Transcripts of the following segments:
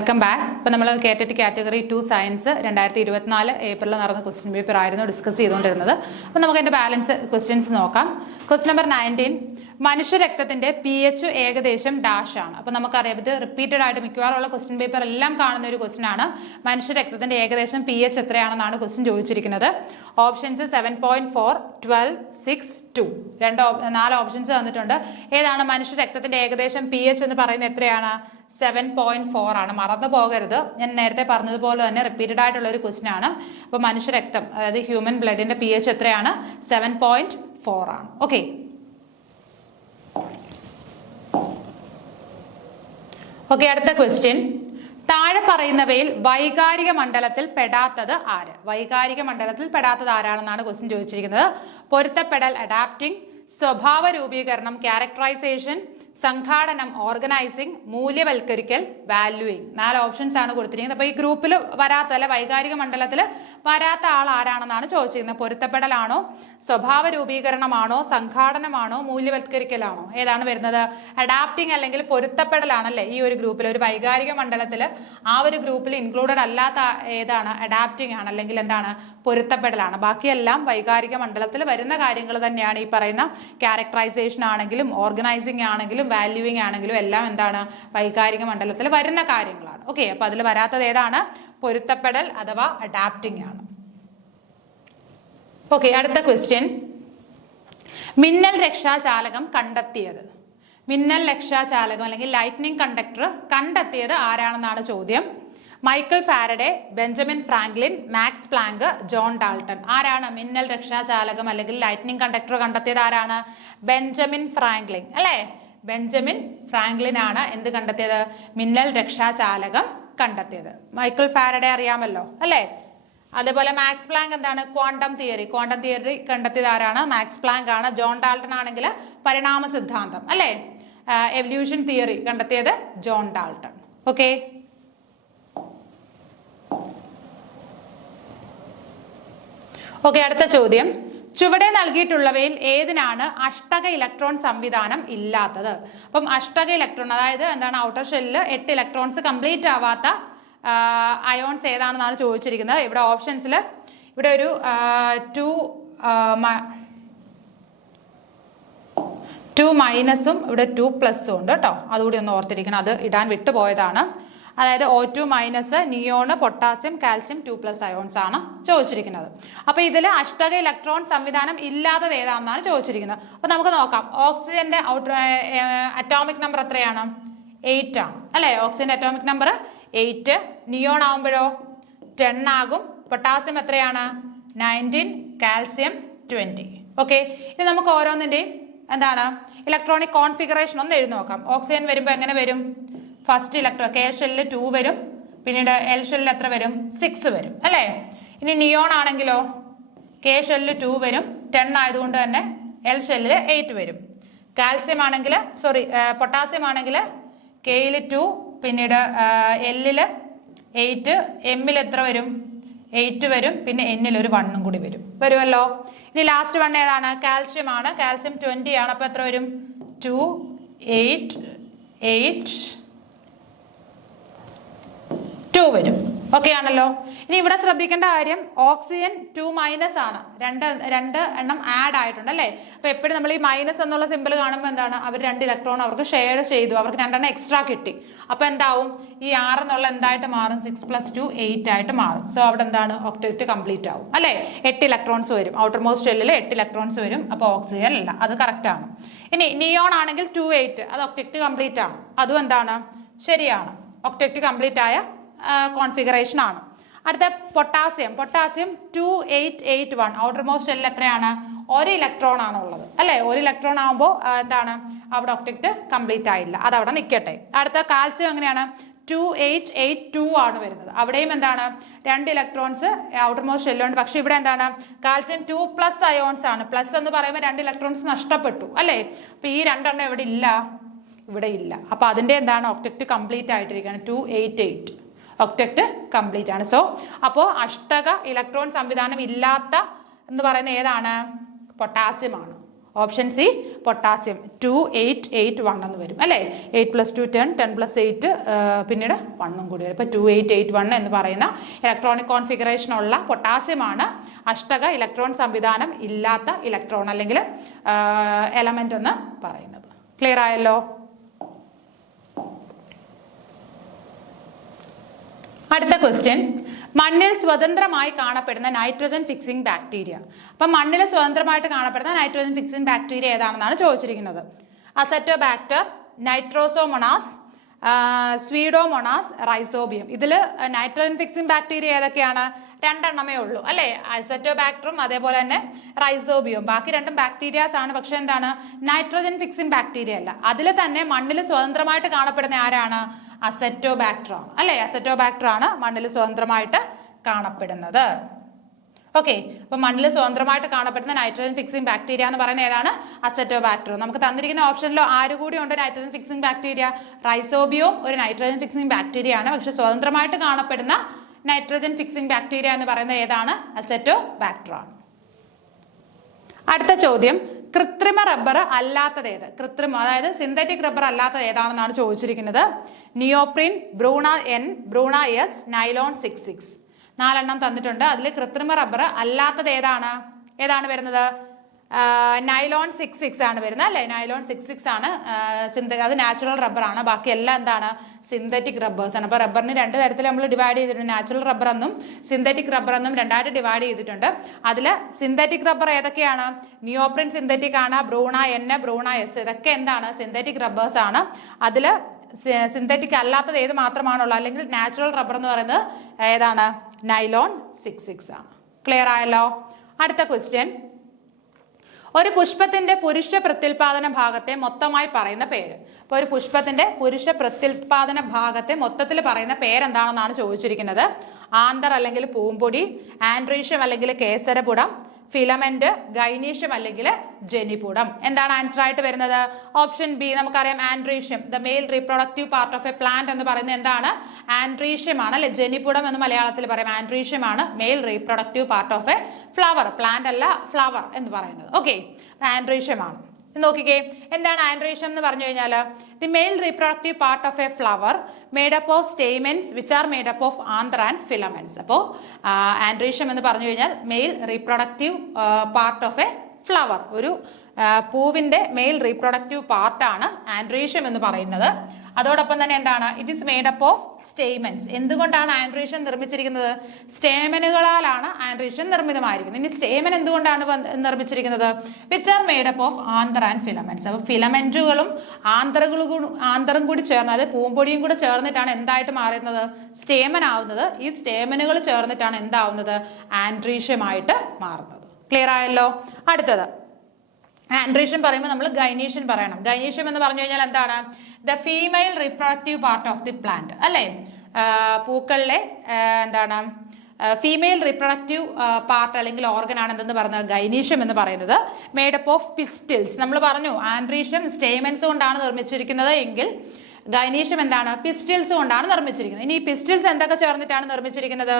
Welcome back. ഇപ്പോൾ നമ്മൾ KTET category 2 science 2024 ഏപ്രിലിൽ നടന്ന ക്വസ്റ്റ്യൻ പേപ്പർ ആയിരുന്നു ഡിസ്കസ് ചെയ്തുകൊണ്ടിരുന്നത്. അപ്പോൾ നമുക്ക് അതിൻ്റെ ബാലൻസ് ക്വസ്റ്റ്യൻസ് നോക്കാം. ക്വസ്റ്റ്യൻ നമ്പർ 19, മനുഷ്യരക്തത്തിന്റെ pH ഏകദേശം ഡാഷ് ആണ്. അപ്പോൾ നമുക്കറിയാം ഇത് റിപ്പീറ്റഡ് ആയിട്ട് മിക്കവാറുള്ള ക്വസ്റ്റ്യൻ പേപ്പർ എല്ലാം കാണുന്ന ഒരു ക്വസ്റ്റ്യൻ ആണ്. മനുഷ്യരക്തത്തിന്റെ ഏകദേശം pH എത്രയാണെന്നാണ് ക്വസ്റ്റ്യൻ ചോദിച്ചിരിക്കുന്നത്. ഓപ്ഷൻസ് 7.4, 12, 6, 2 4 ഓപ്ഷൻസ് തന്നിട്ടുണ്ട്. ഏതാണ് മനുഷ്യരക്തത്തിന്റെ ഏകദേശം pH എന്ന് പറയുന്നത് എത്രയാണ്? 7.4 ആണ്. മറന്നു പോകരുത്, ഞാൻ നേരത്തെ പറഞ്ഞതുപോലെ തന്നെ റിപ്പീറ്റഡ് ആയിട്ടുള്ള ഒരു ക്വസ്റ്റ്യൻ ആണ്. അപ്പോൾ മനുഷ്യരക്തം അതായത് ഹ്യൂമൻ ബ്ലഡിന്റെ pH എത്രയാണ്? 7.4 ആണ്. ഓക്കെ, അടുത്ത ക്വസ്റ്റ്യൻ, താഴെ പറയുന്നവയിൽ വൈകാരിക മണ്ഡലത്തിൽ പെടാത്തത് ആര്? വൈകാരിക മണ്ഡലത്തിൽ പെടാത്തത് ആരാണെന്നാണ് ക്വസ്റ്റ്യൻ ചോദിച്ചിരിക്കുന്നത്. പൊരുത്തപ്പെടൽ അഡാപ്റ്റിംഗ്, സ്വഭാവ രൂപീകരണം ക്യാരക്ടറൈസേഷൻ, സംഘാടനം ഓർഗനൈസിങ്, മൂല്യവൽക്കരിക്കൽ വാല്യൂയിങ്. 4 ഓപ്ഷൻസ് ആണ് കൊടുത്തിരിക്കുന്നത്. അപ്പോൾ ഈ ഗ്രൂപ്പിൽ വരാത്ത അല്ലെ വൈകാരിക മണ്ഡലത്തിൽ വരാത്ത ആൾ ആരാണെന്നാണ് ചോദിച്ചിരിക്കുന്നത്. പൊരുത്തപ്പെടലാണോ, സ്വഭാവ രൂപീകരണമാണോ, സംഘാടനമാണോ, മൂല്യവൽക്കരിക്കലാണോ? ഏതാണ് വരുന്നത്? അഡാപ്റ്റിംഗ് അല്ലെങ്കിൽ പൊരുത്തപ്പെടലാണല്ലേ ഈ ഒരു ഗ്രൂപ്പിൽ. ഒരു വൈകാരിക മണ്ഡലത്തിൽ ആ ഒരു ഗ്രൂപ്പിൽ ഇൻക്ലൂഡഡ് അല്ലാത്ത ഏതാണ്? അഡാപ്റ്റിംഗ് ആണ്, അല്ലെങ്കിൽ എന്താണ്? പൊരുത്തപ്പെടലാണ്. ബാക്കിയെല്ലാം വൈകാരിക മണ്ഡലത്തിൽ വരുന്ന കാര്യങ്ങൾ തന്നെയാണ്. ഈ പറയുന്ന ക്യാരക്ടറൈസേഷൻ ആണെങ്കിലും ഓർഗനൈസിങ് ആണെങ്കിലും വാല്യൂയിങ് ആണെങ്കിലും എല്ലാം എന്താണ്? വൈകാരിക മണ്ഡലത്തിൽ വരുന്ന കാര്യങ്ങളാണ്. ഓക്കെ, അപ്പൊ അതിൽ വരാത്തത് ഏതാണ്? പൊരുത്തപ്പെടൽ അഥവാ അഡാപ്റ്റിംഗ് ആണ്. ഓക്കെ, അടുത്ത ക്വസ്റ്റ്യൻ, മിന്നൽ രക്ഷാചാലകം കണ്ടെത്തിയത്. മിന്നൽ രക്ഷാചാലകം അല്ലെങ്കിൽ ലൈറ്റ്നിങ് കണ്ടക്ടർ കണ്ടെത്തിയത് ആരാണെന്നാണ് ചോദ്യം. Michael Faraday, Benjamin Franklin, Max Planck, John Dalton. ആരാണ് മിന്നൽ രക്ഷാചാലകം അല്ലെങ്കിൽ ലൈറ്റ്നിങ് കണ്ടക്ടർ കണ്ടെത്തിയത്? ആരാണ്? ബെഞ്ചമിൻ ഫ്രാങ്ക്ലിൻ അല്ലേ? ബെഞ്ചമിൻ ഫ്രാങ്ക്ലിൻ ആണ് എന്ത് കണ്ടെത്തിയത്? മിന്നൽ രക്ഷാചാലകം കണ്ടെത്തിയത്. മൈക്കിൾ ഫാരഡെ അറിയാമല്ലോ അല്ലേ? അതേപോലെ മാക്സ് പ്ലാങ്ക് എന്താണ്? ക്വാണ്ടം തിയറി കണ്ടെത്തിയത് ആരാണ്? മാക്സ് പ്ലാങ്ക് ആണ്. ജോൺ ഡാൾട്ടൺ ആണെങ്കിൽ പരിണാമ സിദ്ധാന്തം അല്ലേ? എവല്യൂഷൻ തിയറി കണ്ടെത്തിയത് ജോൺ ഡാൾട്ടൺ. ഓക്കെ, അടുത്ത ചോദ്യം, ചുവടെ നൽകിയിട്ടുള്ളവയിൽ ഏതിനാണ് അഷ്ടക ഇലക്ട്രോൺ സംവിധാനം ഇല്ലാത്തത്? അപ്പം അഷ്ടക ഇലക്ട്രോൺ അതായത് എന്താണ്? ഔട്ടർ ഷെല്ലിൽ 8 ഇലക്ട്രോൺസ് കംപ്ലീറ്റ് ആവാത്ത അയോൺസ് ഏതാണെന്നാണ് ചോദിച്ചിരിക്കുന്നത്. ഇവിടെ ഓപ്ഷൻസിൽ ഇവിടെ ഒരു 2 മൈനസും ഇവിടെ 2 പ്ലസും ഉണ്ട് കേട്ടോ. അതുകൂടി ഒന്ന് ഓർത്തിരിക്കണം, അത് ഇടാൻ വിട്ടുപോയതാണ്. അതായത് O2 minus, neon, potassium, calcium 2+ ions ആണ് ചോദിച്ചിരിക്കുന്നത്. അപ്പൊ ഇതിൽ അഷ്ടക ഇലക്ട്രോൺ സംവിധാനം ഇല്ലാത്തത് ഏതാണെന്നാണ് ചോദിച്ചിരിക്കുന്നത്. അപ്പൊ നമുക്ക് നോക്കാം. ഓക്സിജന്റെ അറ്റോമിക് നമ്പർ എത്രയാണ്? 8 ആണ് അല്ലെ? ഓക്സിജന്റെ അറ്റോമിക് നമ്പർ 8. നിയോൺ ആകുമ്പോഴോ 10 ആകും. പൊട്ടാസ്യം എത്രയാണ്? 19, കാൽസ്യം 20. ഓക്കെ, ഇനി നമുക്ക് ഓരോന്നിന്റെയും എന്താണ് ഇലക്ട്രോണിക് കോൺഫിഗറേഷൻ ഒന്ന് എഴുതി നോക്കാം. ഓക്സിജൻ വരുമ്പോൾ എങ്ങനെ വരും? ഫസ്റ്റ് ഇലക്ട്രോൺ കെ ഷെല്ലിൽ 2 വരും, പിന്നീട് എൽ ഷെല്ലിൽ എത്ര വരും? 6 വരും അല്ലേ? ഇനി നിയോൺ ആണെങ്കിലോ കെ ഷെല്ലിൽ 2 വരും, 10 ആയതുകൊണ്ട് തന്നെ എൽ ഷെല്ലിൽ 8 വരും. കാൽസ്യം ആണെങ്കിൽ പൊട്ടാസ്യം ആണെങ്കിൽ കെയിൽ 2, പിന്നീട് എല്ലിൽ 8, എമ്മിൽ എത്ര വരും? 8 വരും, പിന്നെ എന്നിൽ ഒരു 1 കൂടി വരുമല്ലോ. ഇനി ലാസ്റ്റ് 1 ഏതാണ്? കാൽസ്യം ആണ്. കാൽസ്യം 20 ആണ്. അപ്പൊ എത്ര വരും? 2, 8, 8, 2 വരും. ഓക്കെ ആണല്ലോ. ഇനി ഇവിടെ ശ്രദ്ധിക്കേണ്ട കാര്യം, ഓക്സിജൻ 2 മൈനസ് ആണ്. രണ്ട് എണ്ണം ആഡ് ആയിട്ടുണ്ട് അല്ലേ? അപ്പൊ എപ്പോഴും നമ്മൾ ഈ മൈനസ് എന്നുള്ള സിമ്പിൾ കാണുമ്പോൾ എന്താണ്? അവർ 2 ഇലക്ട്രോൺ അവർക്ക് ഷെയർ ചെയ്തു, അവർക്ക് 2 എണ്ണം എക്സ്ട്രാ കിട്ടി. അപ്പൊ എന്താവും? ഈ 6 എന്നുള്ള എന്തായിട്ട് മാറും? 6 + 2 8 ആയിട്ട് മാറും. സോ അവിടെ എന്താണ്? ഒക്ടറ്റ് കംപ്ലീറ്റ് ആവും അല്ലേ? 8 ഇലക്ട്രോൺസ് വരും. ഔട്ടർ മോസ്റ്റ് ഷെല്ലിൽ 8 ഇലക്ട്രോൺസ് വരും. അപ്പൊ ഓക്സിജൻ അല്ല, അത് കറക്റ്റ് ആണ്. ഇനി നിയോൺ ആണെങ്കിൽ 2, 8 അത് ഒക്ടറ്റ് കംപ്ലീറ്റ് ആണ്. അതും എന്താണ്? ശരിയാണ്, ഒക്ടറ്റ് കംപ്ലീറ്റ് ആയ കോൺഫിഗറേഷൻ ആണ്. അടുത്ത പൊട്ടാസ്യം 2, 8, 8, 1 ഔട്ടർ മോസ്റ്റ് ഷെല്ലിൽ എത്രയാണ്? 1 ഇലക്ട്രോൺ ആണ് ഉള്ളത് അല്ലേ? 1 ഇലക്ട്രോൺ ആകുമ്പോൾ എന്താണ്? അവിടെ ഒക്ടറ്റ് കംപ്ലീറ്റ് ആയില്ല, അത് അവിടെ നിൽക്കട്ടെ. അടുത്ത കാൽസ്യം എങ്ങനെയാണ്? 2, 8, 8, 2 ആണ് വരുന്നത്. അവിടെയും എന്താണ്? 2 ഇലക്ട്രോൺസ് ഔട്ടർ മോസ്റ്റ് ഷെല്ലുണ്ട്. പക്ഷെ ഇവിടെ എന്താണ്? കാൽസ്യം 2+ അയോൺസ് ആണ്. പ്ലസ് എന്ന് പറയുമ്പോൾ 2 ഇലക്ട്രോൺസ് നഷ്ടപ്പെട്ടു അല്ലേ? അപ്പൊ ഈ 2 എണ്ണം ഇവിടെ ഇല്ല, ഇവിടെ ഇല്ല. അപ്പൊ അതിന്റെ എന്താണ്? ഒക്ടറ്റ് കംപ്ലീറ്റ് ആയിട്ടിരിക്കുകയാണ്. 2, 8, 8 ഒക്ടറ്റ് കംപ്ലീറ്റ് ആണ്. സോ അപ്പോൾ അഷ്ടക ഇലക്ട്രോൺ സംവിധാനം ഇല്ലാത്ത എന്ന് പറയുന്നത് ഏതാണ്? പൊട്ടാസ്യം ആണ്. ഓപ്ഷൻ സി പൊട്ടാസ്യം 2881 എന്ന് വരും അല്ലേ. 8+2 10, 10+8 പിന്നീട് 1 കൂടി വരും. ഇപ്പോൾ 2881 എന്ന് പറയുന്ന ഇലക്ട്രോണിക് കോൺഫിഗറേഷൻ ഉള്ള പൊട്ടാസ്യമാണ് അഷ്ടക ഇലക്ട്രോൺ സംവിധാനം ഇല്ലാത്ത ഇലക്ട്രോൺ അല്ലെങ്കിൽ എലമെന്റ് എന്ന് പറയുന്നത്. ക്ലിയർ ആയല്ലോ. അടുത്ത ക്വസ്റ്റ്യൻ, മണ്ണിൽ സ്വതന്ത്രമായി കാണപ്പെടുന്ന നൈട്രോജൻ ഫിക്സിംഗ് ബാക്ടീരിയ. അപ്പം മണ്ണിൽ സ്വതന്ത്രമായിട്ട് കാണപ്പെടുന്ന നൈട്രോജൻ ഫിക്സിംഗ് ബാക്ടീരിയ ഏതാണെന്നാണ് ചോദിച്ചിരിക്കുന്നത്. Azotobacter, nitrosomonas, pseudomonas, rhizobium. ഇതിൽ നൈട്രോജൻ ഫിക്സിംഗ് ബാക്ടീരിയ ഏതൊക്കെയാണ്? രണ്ടെണ്ണമേ ഉള്ളൂ അല്ലേ. അസറ്റോബാക്ടറും അതേപോലെ തന്നെ റൈസോബിയം. ബാക്കി രണ്ടും ബാക്ടീരിയാസ് ആണ്, പക്ഷെ എന്താണ്, നൈട്രോജൻ ഫിക്സിംഗ് ബാക്ടീരിയ അല്ല. അതിൽ തന്നെ മണ്ണിൽ സ്വതന്ത്രമായിട്ട് കാണപ്പെടുന്ന ആരാണ്? അസറ്റോബാക്ടർ ആണ് അല്ലേ. അസറ്റോബാക്ടർ ആണ് മണ്ണിൽ സ്വതന്ത്രമായിട്ട് കാണപ്പെടുന്നത്. ഓക്കെ, അപ്പൊ മണ്ണിൽ സ്വതന്ത്രമായിട്ട് കാണപ്പെടുന്ന നൈട്രോജൻ ഫിക്സിംഗ് ബാക്ടീരിയ എന്ന് പറയുന്നത് ഏതാണ്? അസറ്റോബാക്ടർ. നമുക്ക് തന്നിരിക്കുന്ന ഓപ്ഷനിലോ ആര് കൂടി ഉണ്ട് നൈട്രോജൻ ഫിക്സിംഗ് ബാക്ടീരിയ? റൈസോബിയം ഒരു നൈട്രോജൻ ഫിക്സിംഗ് ബാക്ടീരിയ ആണ്, പക്ഷെ സ്വതന്ത്രമായിട്ട് കാണപ്പെടുന്ന നൈട്രോജൻ ഫിക്സിംഗ് ബാക്ടീരിയ എന്ന് പറയുന്നത് ഏതാണ്? അസറ്റോബാക്ടർ ആണ്. അടുത്ത ചോദ്യം, കൃത്രിമ റബ്ബർ അല്ലാത്തത് ഏത്? കൃത്രിമ അതായത് സിന്തറ്റിക് റബ്ബർ അല്ലാത്തത് ഏതാണെന്നാണ് ചോദിച്ചിരിക്കുന്നത്. Neoprene, ബ്രൂണ N, ബ്രൂണ S, nylon 66. 4 എണ്ണം തന്നിട്ടുണ്ട്. അതിൽ കൃത്രിമ റബ്ബർ അല്ലാത്തത് ഏതാണ് വരുന്നത്? നൈലോൺ 66 ആണ് വരുന്നത് അല്ലേ. നൈലോൺ 66 ആണ് അത് നാച്ചുറൽ റബ്ബർ ആണ്. ബാക്കി എല്ലാം എന്താണ്? സിന്തറ്റിക് റബ്ബേഴ്സ് ആണ്. അപ്പോൾ റബ്ബറിന് 2 തരത്തിൽ നമ്മൾ ഡിവൈഡ് ചെയ്തിട്ടുണ്ട്. നാച്ചുറൽ റബ്ബർ എന്നും സിന്തറ്റിക് റബ്ബർ എന്നും 2ആയിട്ട് ഡിവൈഡ് ചെയ്തിട്ടുണ്ട്. അതിൽ സിന്തറ്റിക് റബ്ബർ ഏതൊക്കെയാണ്? നിയോപ്രിൻ സിന്തറ്റിക് ആണ്, ബ്രൂണ എൻ, ബ്രൂണ എസ്, ഇതൊക്കെ എന്താണ്? സിന്തറ്റിക് റബ്ബേഴ്സ് ആണ്. അതിൽ സിന്തറ്റിക് അല്ലാത്തത് ഏത് മാത്രമാണുള്ളത് അല്ലെങ്കിൽ നാച്ചുറൽ റബ്ബർ എന്ന് പറയുന്നത് ഏതാണ്? നൈലോൺ 66 ആണ്. ക്ലിയർ ആയല്ലോ. അടുത്ത ക്വസ്റ്റ്യൻ, ഒരു പുഷ്പത്തിന്റെ പുരുഷ പ്രത്യുൽപാദന ഭാഗത്തെ മൊത്തമായി പറയുന്ന പേര്. അപ്പോൾ ഒരു പുഷ്പത്തിന്റെ പുരുഷ പ്രത്യുൽപാദന ഭാഗത്തെ മൊത്തത്തിൽ പറയുന്ന പേരെന്താണെന്നാണ് ചോദിച്ചിരിക്കുന്നത്. ആന്തർ അല്ലെങ്കിൽ പൂമ്പൊടി, ആൻഡ്രീഷ്യം അല്ലെങ്കിൽ കേസരപുടം, ഫിലമെന്റ്, ഗൈനീഷ്യം അല്ലെങ്കിൽ ജനിപുടം. എന്താണ് ആൻസർ ആയിട്ട് വരുന്നത്? Option B. നമുക്കറിയാം androecium, the male reproductive part of a plant എന്ന് പറയുന്നത് എന്താണ്? ആൻഡ്രീഷ്യം ആണ് അല്ലെ. ജനിപുടം എന്ന് മലയാളത്തിൽ പറയാം. ആൻഡ്രീഷ്യം ആണ് mail reproductive part of A flower. Plant അല്ല, ഫ്ലവർ എന്ന് പറയുന്നത്. ഓക്കെ, ആൻഡ്രീഷ്യം ആണ്. നോക്കിക്കേ, എന്താണ് ആൻഡ്രീഷ്യം എന്ന് പറഞ്ഞു കഴിഞ്ഞാൽ the mail reproductive part of A flower made up of stamens which are made up of anther and filaments. അപ്പോൾ ആൻഡ്രീഷ്യം എന്ന് പറഞ്ഞു കഴിഞ്ഞാൽ mail reproductive part of A flower, ഒരു പൂവിന്റെ മെയിൽ റീപ്രൊഡക്റ്റീവ് പാർട്ടാണ് ആൻഡ്രീഷ്യം എന്ന് പറയുന്നത്. അതോടൊപ്പം തന്നെ എന്താണ്? It is made up of stamens. എന്തുകൊണ്ടാണ് ആൻഡ്രീഷ്യം നിർമ്മിച്ചിരിക്കുന്നത്? സ്റ്റേമനുകളാലാണ് ആൻഡ്രീഷ്യം നിർമ്മിതമായിരിക്കുന്നത്. ഇനി സ്റ്റേമൻ എന്തുകൊണ്ടാണ് നിർമ്മിച്ചിരിക്കുന്നത്? Which are made up of anther and filaments. അപ്പോൾ ഫിലമെന്റുകളും ആന്തറും കൂടി ചേർന്ന്, അതായത് പൂമ്പൊടിയും കൂടി ചേർന്നിട്ടാണ് എന്തായിട്ട് മാറുന്നത്? സ്റ്റേമൻ ആവുന്നത്. ഈ സ്റ്റേമനുകൾ ചേർന്നിട്ടാണ് എന്താവുന്നത്? ആൻഡ്രീഷ്യമായിട്ട് മാറുന്നത്. ക്ലിയർ ആയല്ലോ. അടുത്തത്, ആൻഡ്രീഷ്യം പറയുമ്പോൾ നമ്മൾ ഗൈനീഷ്യം പറയണം. ഗൈനീഷ്യം എന്ന് പറഞ്ഞു കഴിഞ്ഞാൽ എന്താണ്? The female reproductive part of the plant അല്ലേ. പൂക്കളിലെ എന്താണ്? ഫീമെയിൽ റീപ്രൊഡക്റ്റീവ് പാർട്ട് അല്ലെങ്കിൽ ഓർഗൻ ആണ് എന്തെന്ന് പറയുന്നത്? ഗൈനീഷ്യം എന്ന് പറയുന്നത്. Made up of pistils. നമ്മൾ പറഞ്ഞു ആൻഡ്രീഷ്യം സ്റ്റേമെൻസ് കൊണ്ടാണ് നിർമ്മിച്ചിരിക്കുന്നത് എങ്കിൽ ഗൈനീഷ്യം എന്താണ്? പിസ്റ്റിൽസ് കൊണ്ടാണ് നിർമ്മിച്ചിരിക്കുന്നത്. ഇനി ഈ പിസ്റ്റിൽസ് എന്തൊക്കെ ചേർന്നിട്ടാണ് നിർമ്മിച്ചിരിക്കുന്നത്?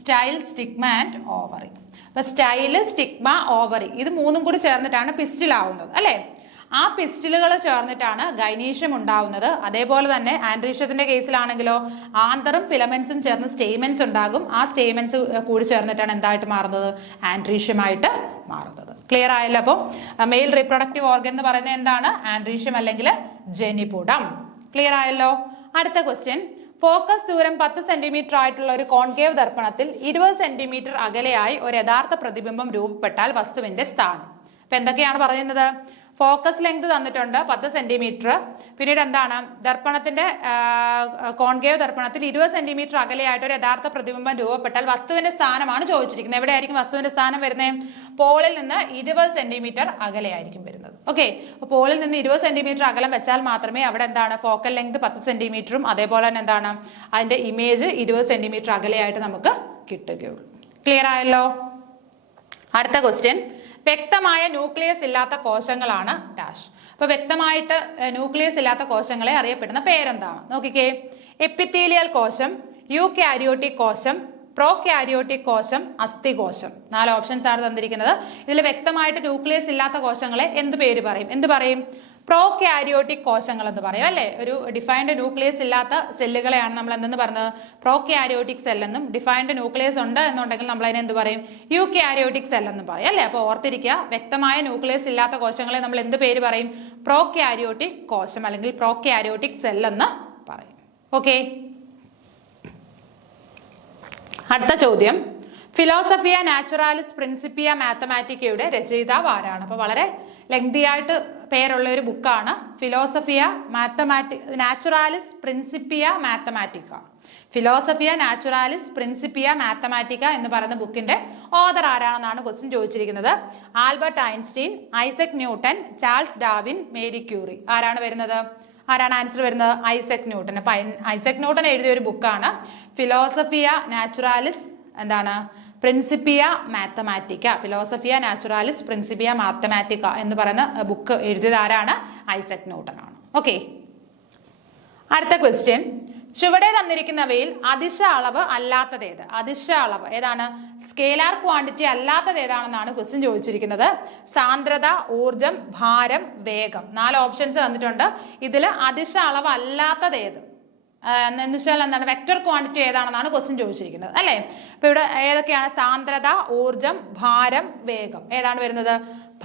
Style, stigma and ovary. അപ്പൊ സ്റ്റൈല്, സ്റ്റിഗ്മ, ഓവറി ഇത് 3ഉം കൂടി ചേർന്നിട്ടാണ് പിസ്റ്റിൽ ആവുന്നത് അല്ലേ. ആ പിസ്റ്റിലുകൾ ചേർന്നിട്ടാണ് ഗൈനീഷ്യം ഉണ്ടാവുന്നത്. അതേപോലെ തന്നെ ആൻഡ്രീഷ്യത്തിന്റെ കേസിലാണെങ്കിലോ ആന്തറും ഫിലമെന്റ്സും ചേർന്ന് സ്റ്റേമെൻസ് ഉണ്ടാകും. ആ സ്റ്റേമെൻസ് കൂടി ചേർന്നിട്ടാണ് എന്തായിട്ട് മാറുന്നത്? ആൻഡ്രീഷ്യമായിട്ട് മാറുന്നത്. ക്ലിയർ ആയല്ലോ. അപ്പോൾ മെയിൽ റീപ്രൊഡക്റ്റീവ് ഓർഗൻ എന്ന് പറയുന്നത് എന്താണ്? ആൻഡ്രീഷ്യം അല്ലെങ്കിൽ ജനിപുടം. ക്ലിയർ ആയല്ലോ. അടുത്ത ക്വസ്റ്റ്യൻ, ഫോക്കസ് ദൂരം 10 സെന്റിമീറ്റർ ആയിട്ടുള്ള ഒരു കോൺകേവ് ദർപ്പണത്തിൽ 20 സെന്റിമീറ്റർ അകലെയായി ഒരു യഥാർത്ഥ പ്രതിബിംബം രൂപപ്പെട്ടാൽ വസ്തുവിന്റെ സ്ഥാനം. അപ്പൊ എന്തൊക്കെയാണ് പറയുന്നത്? ഫോക്കസ് ലെങ്ത് തന്നിട്ടുണ്ട് 10 സെന്റിമീറ്റർ. പിന്നീട് എന്താണ്? ദർപ്പണത്തിന്റെ കോൺകേവ് ദർപ്പണത്തിൽ 20 സെന്റിമീറ്റർ അകലെയായിട്ട് ഒരു യഥാർത്ഥ പ്രതിബിംബം രൂപപ്പെട്ടാൽ വസ്തുവിന്റെ സ്ഥാനമാണ് ചോദിച്ചിരിക്കുന്നത്. എവിടെയായിരിക്കും വസ്തുവിന്റെ സ്ഥാനം വരുന്നത്? പോളിൽ നിന്ന് 20 സെന്റിമീറ്റർ അകലെയായിരിക്കും വരുന്നത്. ഓക്കെ, പോളിൽ നിന്ന് 20 സെന്റിമീറ്റർ അകലം വെച്ചാൽ മാത്രമേ അവിടെ എന്താണ്? ഫോക്കൽ ലെങ്ത് 10 സെന്റിമീറ്ററും അതേപോലെ തന്നെ എന്താണ്? അതിന്റെ ഇമേജ് 20 സെന്റിമീറ്റർ അകലെയായിട്ട് നമുക്ക് കിട്ടുകയുള്ളൂ. ക്ലിയർ ആയല്ലോ. അടുത്ത ക്വസ്റ്റ്യൻ, വ്യക്തമായ ന്യൂക്ലിയസ് ഇല്ലാത്ത കോശങ്ങളാണ് ഡാഷ്. അപ്പൊ വ്യക്തമായിട്ട് ന്യൂക്ലിയസ് ഇല്ലാത്ത കോശങ്ങളെ അറിയപ്പെടുന്ന പേരെന്താണ്? നോക്കിക്കേ, എപ്പിത്തീലിയൽ കോശം, യൂകാരിയോട്ടിക് കോശം, പ്രോക്യാരിയോട്ടിക് കോശം, അസ്ഥികോശം. 4 ഓപ്ഷൻസ് ആണ് തന്നിരിക്കുന്നത്. ഇതിൽ വ്യക്തമായിട്ട് ന്യൂക്ലിയസ് ഇല്ലാത്ത കോശങ്ങളെ എന്ത് പേര് പറയും? എന്ത് പറയും? പ്രോക്യാരിയോട്ടിക് കോശങ്ങൾ എന്ന് പറയും അല്ലേ. ഒരു ഡിഫൈൻഡ് ന്യൂക്ലിയസ് ഇല്ലാത്ത സെല്ലുകളെയാണ് നമ്മൾ എന്തെന്ന് പറഞ്ഞത്? പ്രോക്യാരിയോട്ടിക് സെൽ എന്നും. ഡിഫൈൻഡ് ന്യൂക്ലിയസ് ഉണ്ട് എന്നുണ്ടെങ്കിൽ നമ്മൾ അതിനെ എന്ത് പറയും? യൂക്യാരിയോട്ടിക് സെൽ എന്നും പറയും അല്ലേ. അപ്പോൾ ഓർത്തിരിക്കുക, വ്യക്തമായ ന്യൂക്ലിയസ് ഇല്ലാത്ത കോശങ്ങളെ നമ്മൾ എന്ത് പേര് പറയും? പ്രോക്യാരിയോട്ടിക് കോശം അല്ലെങ്കിൽ പ്രോക്യാരിയോട്ടിക് സെൽ എന്ന് പറയും. ഓക്കെ, അടുത്ത ചോദ്യം, ഫിലോസഫിയ നാച്ചുറാലിസ് പ്രിൻസിപ്പിയ മാത്തമാറ്റിക്കയുടെ രചയിതാവ് ആരാണ്? അപ്പോൾ വളരെ ലെങ്തി ആയിട്ട് പേരുള്ള ഒരു ബുക്കാണ് Philosophiae Naturalis Principia Mathematica. Philosophiae Naturalis Principia Mathematica എന്ന് പറയുന്ന ബുക്കിന്റെ ഓഥർ ആരാണെന്നാണ് ക്വസ്റ്റ്യൻ ചോദിച്ചിരിക്കുന്നത്. Albert Einstein, Isaac Newton, Charles Darwin, Marie Curie. ആരാണ് വരുന്നത്? ആരാണ് ആൻസർ വരുന്നത്? Isaac Newton. അപ്പൊ ഐസക് ന്യൂട്ടൺ എഴുതിയ ഒരു ബുക്കാണ് ഫിലോസഫിയ നാച്ചുറാലിസ് എന്താണ് Principia Mathematica. Philosophiae Naturalis Principia Mathematica എന്ന് പറയുന്ന ബുക്ക് എഴുതിയത് ആരാണ്? ഐസക് ന്യൂട്ടൺ ആണ്. ഓക്കെ, അടുത്ത ക്വസ്റ്റ്യൻ, ചുവടെ തന്നിരിക്കുന്നവയിൽ അതിശ അളവ് അല്ലാത്തതേത്? അതിശ അളവ് ഏതാണ്? സ്കേലാർ ക്വാണ്ടിറ്റി അല്ലാത്തത് ഏതാണെന്നാണ് ക്വസ്റ്റ്യൻ ചോദിച്ചിരിക്കുന്നത്. സാന്ദ്രത, ഊർജം, ഭാരം, വേഗം. 4 ഓപ്ഷൻസ് തന്നിട്ടുണ്ട്. ഇതിൽ അതിശ അളവ് അല്ലാത്തത് ഏത് എന്ന് വെച്ചാൽ എന്താണ്? വെക്ടർ ക്വാണ്ടിറ്റി ഏതാണെന്നാണ് ക്വസ്റ്റ്യൻ ചോദിച്ചിരിക്കുന്നത് അല്ലേ. അപ്പൊ ഇവിടെ ഏതൊക്കെയാണ്? സാന്ദ്രത, ഊർജം, ഭാരം, വേഗം. ഏതാണ് വരുന്നത്?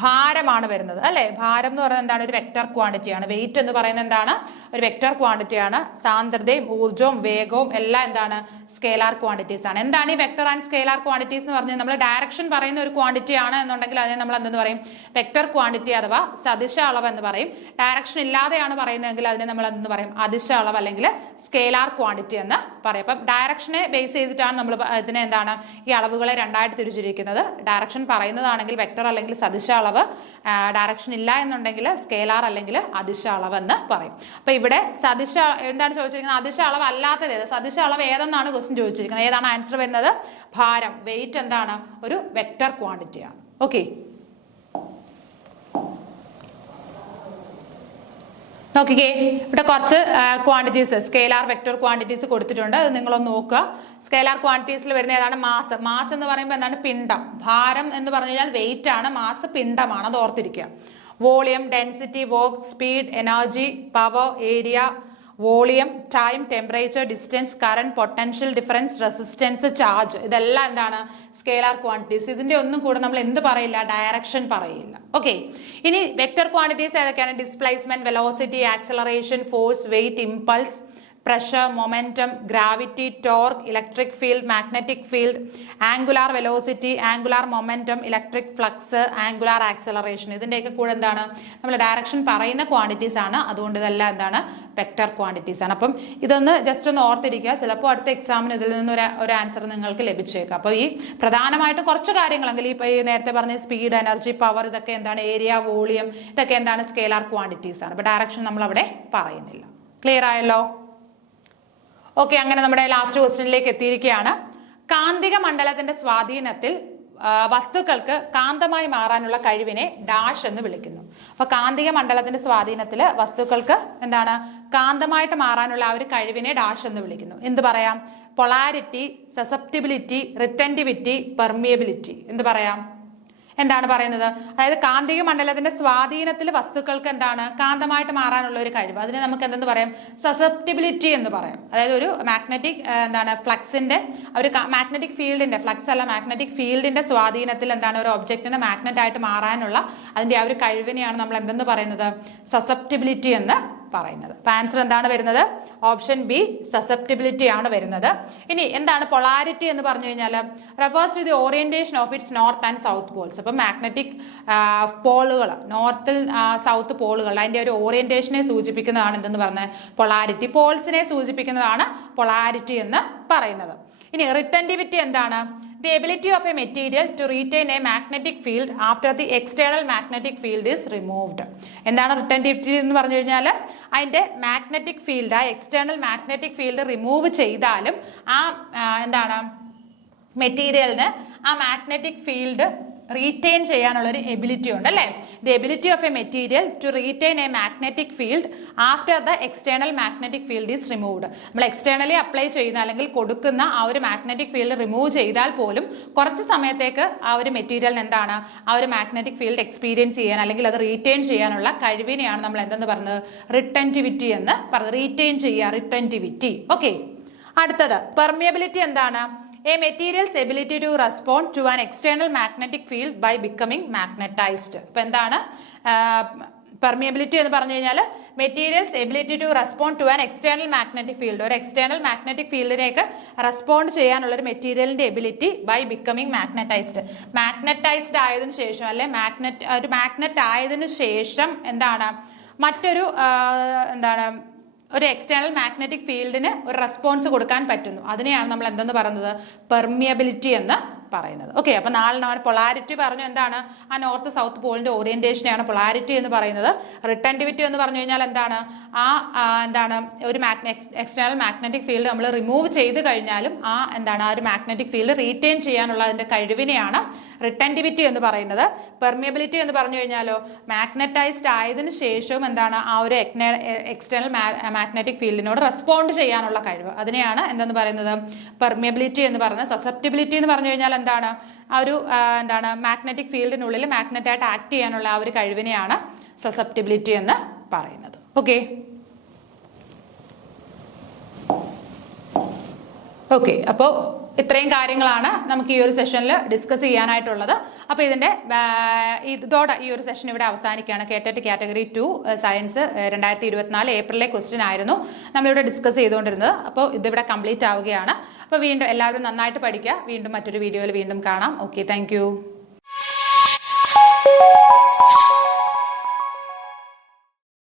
ഭാരമാണ് വരുന്നത് അല്ലേ. ഭാരം എന്ന് പറയുന്നത് എന്താണ്? ഒരു വെക്ടർ ക്വാണ്ടിറ്റിയാണ്. വെയിറ്റ് എന്ന് പറയുന്നത് എന്താണ്? ഒരു വെക്ടർ ക്വാണ്ടിറ്റിയാണ്. സാന്ദ്രതയും ഊർജവും വേഗവും എല്ലാം എന്താണ്? സ്കേലാർ ക്വാണ്ടിറ്റീസ് ആണ്. എന്താണ് ഈ വെക്ടർ ആൻഡ് സ്കേലാർ ക്വാണ്ടിറ്റീസ് എന്ന് പറഞ്ഞാൽ നമ്മൾ ഡയറക്ഷൻ പറയുന്ന ഒരു ക്വാണ്ടിറ്റി ആണ് എന്നുണ്ടെങ്കിൽ അതിനെ നമ്മൾ എന്തെന്ന് പറയും? വെക്ടർ ക്വാണ്ടിറ്റി അഥവാ സദിശ അളവ് എന്ന് പറയും. ഡയറക്ഷൻ ഇല്ലാതെയാണ് പറയുന്നതെങ്കിൽ അതിനെ നമ്മൾ എന്തെന്ന് പറയും? അദിശ അളവ് അല്ലെങ്കിൽ സ്കേലാർ ക്വാണ്ടിറ്റി എന്ന് പറയും. അപ്പം ഡയറക്ഷനെ ബേസ് ചെയ്തിട്ടാണ് നമ്മൾ ഇതിനെ എന്താണ് ഈ അളവുകളെ രണ്ടായിട്ട് തിരിച്ചിരിക്കുന്നത്. ഡയറക്ഷൻ പറയുന്നതാണെങ്കിൽ വെക്ടർ അല്ലെങ്കിൽ സദിശ അളവ്, ഡയറക്ഷൻ ഇല്ല എന്നുണ്ടെങ്കിൽ സ്കേലാർ അല്ലെങ്കിൽ അദിശ അളവ് എന്ന് പറയും. അപ്പൊ ഇവിടെ സദിശ എന്താണ് ചോദിച്ചിരിക്കുന്നത്? അദിശ അളവ് അല്ലാത്തത് ഏത്? സദിശ അളവ് ഏതെന്നാണ് ക്വസ്റ്റ്യൻ ചോദിച്ചിരിക്കുന്നത്. ഏതാണ് ആൻസർ വരുന്നത്? ഭാരം. വെയിറ്റ് എന്താണ്? ഒരു വെക്ടർ ക്വാണ്ടിറ്റിയാണ്. ഓക്കെ, നോക്കിക്കേ, ഇവിടെ കുറച്ച് ക്വാണ്ടിറ്റീസ് സ്കേലാർ വെക്ടർ ക്വാണ്ടിറ്റീസ് കൊടുത്തിട്ടുണ്ട്. അത് നിങ്ങളൊന്ന് നോക്കുക. സ്കേലാർ ക്വാണ്ടിറ്റീസിൽ വരുന്ന ഏതാണ്? മാസ്. മാസ് എന്ന് പറയുമ്പോൾ എന്താണ്? പിണ്ഡം. ഭാരം എന്ന് പറഞ്ഞു കഴിഞ്ഞാൽ വെയിറ്റ് ആണ്. മാസ് പിണ്ഡമാണ്. അത് ഓർത്തിരിക്കുക. Volume, density, work, speed, energy, power, area, volume, time, temperature, distance, current, potential difference, resistance, charge. ഇതെല്ലാം എന്താണ്? Scalar quantities. ഇതിന്റെ ഒന്നും കൂടെ നമ്മൾ എന്ത് പറയില്ല? ഡയറക്ഷൻ പറയില്ല. ഓക്കെ, ഇനി വെക്ടർ ക്വാണ്ടിറ്റീസ് ഏതൊക്കെയാണ്? Displacement, velocity, acceleration, force, weight, impulse, pressure, momentum, gravity, torque, electric field, magnetic field, angular velocity, angular momentum, electric flux, angular acceleration. ഇതിൻ്റെയൊക്കെ കൂടെ എന്താണ്? നമ്മൾ ഡയറക്ഷൻ പറയുന്ന ക്വാണ്ടിറ്റീസ് ആണ്. അതുകൊണ്ട് ഇതെല്ലാം എന്താണ്? വെക്ടർ ക്വാണ്ടിറ്റീസ് ആണ്. അപ്പം ഇതൊന്ന് ജസ്റ്റ് ഒന്ന് ഓർത്തിരിക്കുക. ചിലപ്പോൾ അടുത്ത എക്സാമിന് ഇതിൽ നിന്ന് ഒരു ആൻസർ നിങ്ങൾക്ക് ലഭിച്ചേക്കാം. അപ്പോൾ ഈ പ്രധാനമായിട്ടും കുറച്ച് കാര്യങ്ങളെങ്കിൽ ഈ നേരത്തെ പറഞ്ഞ സ്പീഡ്, എനർജി, പവർ, ഇതൊക്കെ എന്താണ്? ഏരിയ, വോളിയം, ഇതൊക്കെ എന്താണ്? സ്കേലാർ ക്വാണ്ടിറ്റീസ് ആണ്. അപ്പോൾ ഡയറക്ഷൻ നമ്മൾ അവിടെ പറയുന്നില്ല. ക്ലിയർ ആയല്ലോ? ഓക്കെ, അങ്ങനെ നമ്മുടെ ലാസ്റ്റ് ക്വസ്റ്റ്യനിലേക്ക് എത്തിയിരിക്കുകയാണ്. കാന്തിക മണ്ഡലത്തിന്റെ സ്വാധീനത്തിൽ വസ്തുക്കൾക്ക് കാന്തമായി മാറാനുള്ള കഴിവിനെ ഡാഷ് എന്ന് വിളിക്കുന്നു. അപ്പൊ കാന്തിക മണ്ഡലത്തിന്റെ സ്വാധീനത്തിൽ വസ്തുക്കൾക്ക് എന്താണ്? കാന്തമായിട്ട് മാറാനുള്ള ആ ഒരു കഴിവിനെ ഡാഷ് എന്ന് വിളിക്കുന്നു. എന്ത് പറയാം? Polarity, susceptibility, retentivity, permeability. എന്ത് പറയാം? എന്താണ് പറയുന്നത്? അതായത് കാന്തിക മണ്ഡലത്തിന്റെ സ്വാധീനത്തിൽ വസ്തുക്കൾക്ക് എന്താണ്? കാന്തമായിട്ട് മാറാനുള്ള ഒരു കഴിവ്. അതിനെ നമുക്ക് എന്തെന്ന് പറയാം? സസെപ്റ്റിബിലിറ്റി എന്ന് പറയാം. അതായത് ഒരു മാഗ്നറ്റിക് എന്താണ് ഫ്ലക്സിന്റെ ഒരു മാഗ്നറ്റിക് ഫീൽഡിന്റെ ഫ്ലക്സ് അല്ല മാഗ്നറ്റിക് ഫീൽഡിന്റെ സ്വാധീനത്തിൽ എന്താണ് ഒരു ഒബ്ജക്റ്റിന് മാഗ്നറ്റ് ആയിട്ട് മാറാനുള്ള അതിന്റെ ആ ഒരു കഴിവിനെയാണ് നമ്മൾ എന്തെന്ന് പറയുന്നത്? സസെപ്റ്റിബിലിറ്റി എന്ന് പറയുന്നത്. അപ്പൊ ആൻസർ എന്താണ് വരുന്നത്? ഓപ്ഷൻ ബി, സസെപ്റ്റിബിലിറ്റി ആണ് വരുന്നത്. ഇനി എന്താണ് പൊളാരിറ്റി എന്ന് പറഞ്ഞു കഴിഞ്ഞാൽ? Refers to the orientation of its north and south poles. അപ്പം മാഗ്നറ്റിക് പോളുകൾ, നോർത്തിൽ സൗത്ത് പോളുകൾ, അതിന്റെ ഒരു ഓറിയന്റേഷനെ സൂചിപ്പിക്കുന്നതാണ് എന്തെന്ന് പറഞ്ഞത്? പൊളാരിറ്റി. പോൾസിനെ സൂചിപ്പിക്കുന്നതാണ് പൊളാരിറ്റി എന്ന് പറയുന്നത്. ഇനി റിറ്റന്റിവിറ്റി എന്താണ്? The ability of a material to retain a magnetic field after the external magnetic field is removed. എന്താണ് റിട്ടന്റിവിറ്റി എന്ന് പറഞ്ഞു കഴിഞ്ഞാൽ? അതിന്റെ മാഗ്നറ്റിക് ഫീൽഡ്, ആ എക്സ്റ്റേണൽ മാഗ്നറ്റിക് ഫീൽഡ് റിമൂവ് ചെയ്താലും ആ എന്താണ് മെറ്റീരിയലിന് ആ മാഗ്നറ്റിക് ഫീൽഡ് റീറ്റെയിൻ ചെയ്യാനുള്ള ഒരു എബിലിറ്റി ഉണ്ട് അല്ലേ? The ability of a material to retain a magnetic field after the external magnetic field is removed. നമ്മൾ എക്സ്റ്റേണലി അപ്ലൈ ചെയ്യുന്ന അല്ലെങ്കിൽ കൊടുക്കുന്ന ആ ഒരു മാഗ്നറ്റിക് ഫീൽഡ് റിമൂവ് ചെയ്താൽ പോലും കുറച്ച് സമയത്തേക്ക് ആ ഒരു മെറ്റീരിയലിന് എന്താണ് ആ ഒരു മാഗ്നറ്റിക് ഫീൽഡ് എക്സ്പീരിയൻസ് ചെയ്യാൻ അല്ലെങ്കിൽ അത് റീറ്റെയിൻ ചെയ്യാനുള്ള കഴിവിനെയാണ് നമ്മൾ എന്തെന്ന് പറഞ്ഞത്? റിട്ടൻറ്റിവിറ്റി എന്ന് പറഞ്ഞത്. റീറ്റെയിൻ ചെയ്യുക, റിട്ടൻറ്റിവിറ്റി. ഓക്കെ, അടുത്തത് പെർമിയബിലിറ്റി എന്താണ്? A material's ability to respond to an external magnetic field by becoming magnetized. അപ്പോൾ എന്താണ് പെർമിയബിലിറ്റി എന്ന് പറഞ്ഞു കഴിഞ്ഞാൽ? Materials ability to respond to an external magnetic field. ഒരു എക്സ്റ്റേണൽ മാഗ്നറ്റിക് ഫീൽഡിലേക്ക് റെസ്പോണ്ട് ചെയ്യാനുള്ള ഒരു മെറ്റീരിയലിന്റെ ability by becoming magnetized. Magnetized ആയതിനു ശേഷം അല്ലെ ഒരു മാഗ്നറ്റ് ആയതിനു ശേഷം എന്താണ് മറ്റൊരു ഒരു എക്സ്റ്റേണൽ മാഗ്നറ്റിക് ഫീൽഡിന് ഒരു റെസ്പോൺസ് കൊടുക്കാൻ പറ്റുന്നു. അതിനെയാണ് നമ്മൾ എന്തെന്ന് പറയുന്നത്? പെർമിയബിലിറ്റി എന്ന് പറയുന്നത്. ഓക്കെ, അപ്പൊ 4 പൊളാരിറ്റി പറഞ്ഞു. എന്താണ്? ആ നോർത്ത് സൗത്ത് പോളിന്റെ ഓറിയന്റേഷനെയാണ് പൊളാരിറ്റി എന്ന് പറയുന്നത്. റിട്ടൻറ്റിവിറ്റി എന്ന് പറഞ്ഞു കഴിഞ്ഞാൽ എന്താണ്? ഒരു എക്സ്റ്റേണൽ മാഗ്നറ്റിക് ഫീൽഡ് നമ്മൾ റിമൂവ് ചെയ്ത് കഴിഞ്ഞാലും ആ ഒരു മാഗ്നറ്റിക് ഫീൽഡ് റീറ്റെയിൻ ചെയ്യാനുള്ള അതിന്റെ കഴിവിനെയാണ് റിട്ടൻറ്റിവിറ്റി എന്ന് പറയുന്നത്. പെർമിയബിലിറ്റി എന്ന് പറഞ്ഞു കഴിഞ്ഞാലോ മാഗ്നറ്റൈസ്ഡ് ആയതിനു ശേഷവും ആ ഒരു എക്സ്റ്റേണൽ മാഗ്നറ്റിക് ഫീൽഡിനോട് റെസ്പോണ്ട് ചെയ്യാനുള്ള കഴിവ്, അതിനെയാണ് എന്തെന്ന് പറയുന്നത്? പെർമിയബിലിറ്റി എന്ന് പറയുന്നത്. സസെപ്റ്റിബിലിറ്റി എന്ന് പറഞ്ഞു കഴിഞ്ഞാൽ ആ ഒരു മാഗ്നറ്റിക് ഫീൽഡിനുള്ളിൽ മാഗ്നറ്റായിട്ട് ആക്ട് ചെയ്യാനുള്ള ആ ഒരു കഴിവിനെയാണ് സസെപ്റ്റിബിലിറ്റി എന്ന് പറയുന്നത്. ഓക്കെ, അപ്പോൾ ഇത്രയും കാര്യങ്ങളാണ് നമുക്ക് ഈ ഒരു സെഷനിൽ ഡിസ്കസ് ചെയ്യാനായിട്ടുള്ളത്. അപ്പോൾ ഇതോടെ ഈ ഒരു സെഷൻ ഇവിടെ അവസാനിക്കുകയാണ്. കേറ്ററ്റ് കാറ്റഗറി 2 സയൻസ് 2024 ഏപ്രിലെ ക്വസ്റ്റ്യൻ ആയിരുന്നു നമ്മളിവിടെ ഡിസ്കസ് ചെയ്തുകൊണ്ടിരുന്നത്. അപ്പോൾ ഇതിവിടെ കംപ്ലീറ്റ് ആവുകയാണ്. അപ്പോൾ വീണ്ടും എല്ലാവരും നന്നായിട്ട് പഠിക്കുക. വീണ്ടും മറ്റൊരു വീഡിയോയിൽ വീണ്ടും കാണാം. Okay, thank you.